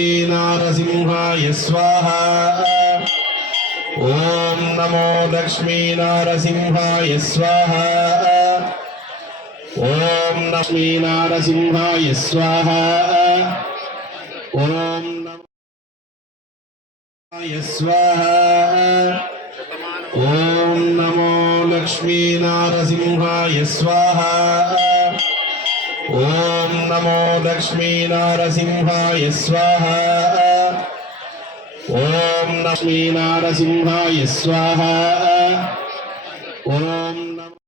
लक्ष्मीनारसिंहाय स्वाहा ॐ नमो लक्ष्मीनारसिंहाय स्वाहा ॐ लक्ष्मीनारसिंहाय स्वाहा ॐ नमो स्वाहा ॐ नमो लक्ष्मीनारसिंहाय स्वाहा ॐ नमो लक्ष्मीनारसिंहाय स्वाहा ॐ लक्ष्मीनारसिंहाय स्वाहा ॐ नमो